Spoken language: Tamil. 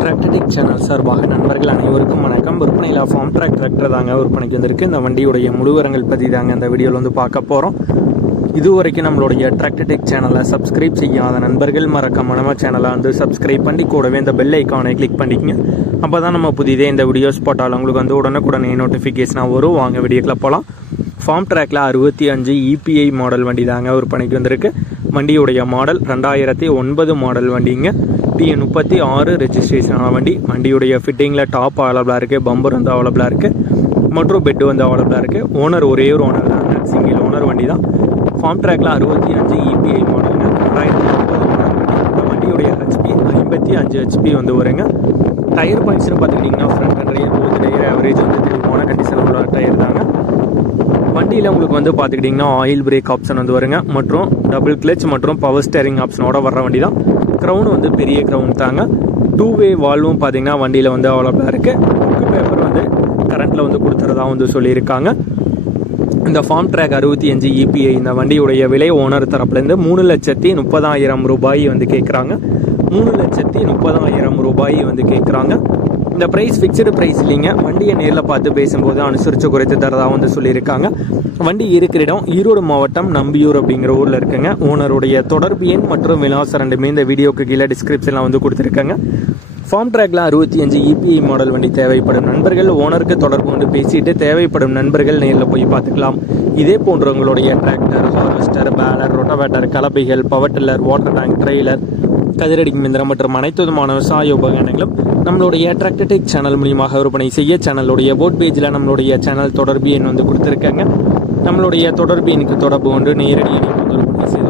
டிராக்டடிக் சேனல் சார்பாக நண்பர்கள் அனைவருக்கும் வணக்கம். விற்பனையில் ஃபார்ம் ட்ராக் டிராக்டர் தாங்க விற்பனைக்கு வந்திருக்கு. இந்த வண்டியுடைய முழுவரங்கள் பற்றி தாங்க இந்த வீடியோவில் வந்து பார்க்க போகிறோம் இதுவரைக்கும் நம்மளுடைய டிராக்டடிக் சேனலை சப்ஸ்கிரைப் செய்யாத நண்பர்கள் மறக்காம நம்ம சேனலை வந்து சப்ஸ்கிரைப் பண்ணி கூடவே இந்த பெல் ஐக்கானை கிளிக் பண்ணிக்கங்க. அப்போ தான் நம்ம புதிதே இந்த வீடியோஸ் போட்டாலும் உங்களுக்கு வந்து உடனுக்குடனே நோட்டிஃபிகேஷனாக வரும். வாங்க வீடியோக்குள்ள போகலாம் ஃபார்ம் ட்ராக்கில் அறுபத்தி அஞ்சு இபிஐ மாடல் வண்டி தாங்க விற்பனைக்கு வந்திருக்கு. வண்டியுடைய மாடல் ரெண்டாயிரத்தி ஒன்பது மாடல் வண்டிங்க. டிஎன் முப்பத்தி ஆறு ரெஜிஸ்ட்ரேஷனான ஆன வண்டி. வண்டியுடைய ஃபிட்டிங்கில் டாப் அவைலபிளாக இருக்குது பம்பர் வந்து அவைலபிளாக இருக்குது மற்றும் பெட்டு வந்து அவைலபிளாக இருக்குது ஓனர் ஒரே ஒரு ஓனர் தான். சிங்கிள் ஓனர் வண்டி தான். ஃபார்ம் ட்ராக்கில் அறுபத்தி அஞ்சு இபிஐ மாடல் ரெண்டாயிரத்தி ஒன்பது மாடல் வண்டியுடைய ஹெச்பி ஐம்பத்தி அஞ்சு ஹெச்பி வந்து வருங்க. டயர் பாய்ஸ்னு பார்த்துக்கிட்டிங்கன்னா ஃப்ரண்ட் டயர் போது டயர் ஆவரேஜ் வந்து தெளிவான கண்டிஷன் உள்ள டயர் தாங்க. வண்டியில் உங்களுக்கு வந்து பார்த்துக்கிட்டிங்கன்னா ஆயில் பிரேக் ஆப்ஷன் வந்து வருங்க. மற்றும் டபுள் கிளச் மற்றும் பவர் ஸ்டேரிங் ஆப்ஷனோட வர வண்டி தான். க்ரௌன் வந்து பெரிய க்ரௌன் தாங்க. டூ வே வால்வும் பார்த்தீங்கன்னா வண்டியில் வந்து அவைலபிளாக இருக்குது புக்கு பேப்பர் வந்து கரண்ட்டில் வந்து கொடுத்துறதா வந்து சொல்லியிருக்காங்க. இந்த ஃபார்ம் ட்ராக் அறுபத்தி அஞ்சு இபிஐ இந்த வண்டியுடைய விலை ஓனர் தரப்புலேருந்து மூணு லட்சத்தி முப்பதாயிரம் ரூபாய் வந்து கேட்குறாங்க. மூணு லட்சத்தி முப்பதாயிரம் ரூபாய் வந்து கேட்குறாங்க. இந்த ப்ரைஸ் ஃபிக்ஸ்டு ப்ரைஸ் இல்லைங்க. வண்டியை நேரில் பார்த்து பேசும்போது அனுசரித்து குறைத்து தரதாக வந்து சொல்லியிருக்காங்க. வண்டி இருக்கிற இடம் ஈரோடு மாவட்டம் நம்பியூர் அப்படிங்கிற ஊரில் இருக்குங்க. ஓனருடைய தொடர்பு எண் மற்றும் விலாசம் ரெண்டுமே இந்த வீடியோக்கு கீழே டிஸ்கிரிப்ஷனில் வந்து கொடுத்துருக்காங்க. ஃபார்ம் ட்ராக்ல அறுபத்தி அஞ்சு இபிஐ மாடல் வண்டி தேவைப்படும் நண்பர்கள் ஓனருக்கு தொடர்பு கொண்டு பேசிட்டு தேவைப்படும் நண்பர்கள் நேரில் போய் பார்த்துக்கலாம். இதே போன்ற உங்களுடைய tractor harvester baler rotavator கலப்பைகள் power tiller water tank trailer கதிரடி மிந்திரம் மற்றும் அனைத்து விதமான விவசாய உபகரணங்களும் நம்மளுடைய டிராக்டர்டெக் சேனல் மூலியமாக விற்பனை செய்ய சேனலுடைய போட் பேஜில் நம்மளுடைய சேனல் தொடர்பு எண் வந்து கொடுத்துருக்காங்க. நம்மளுடைய தொடர்பு எண்ணுக்கு தொடர்பு கொண்டு நேரடியாக விற்பனை செய்து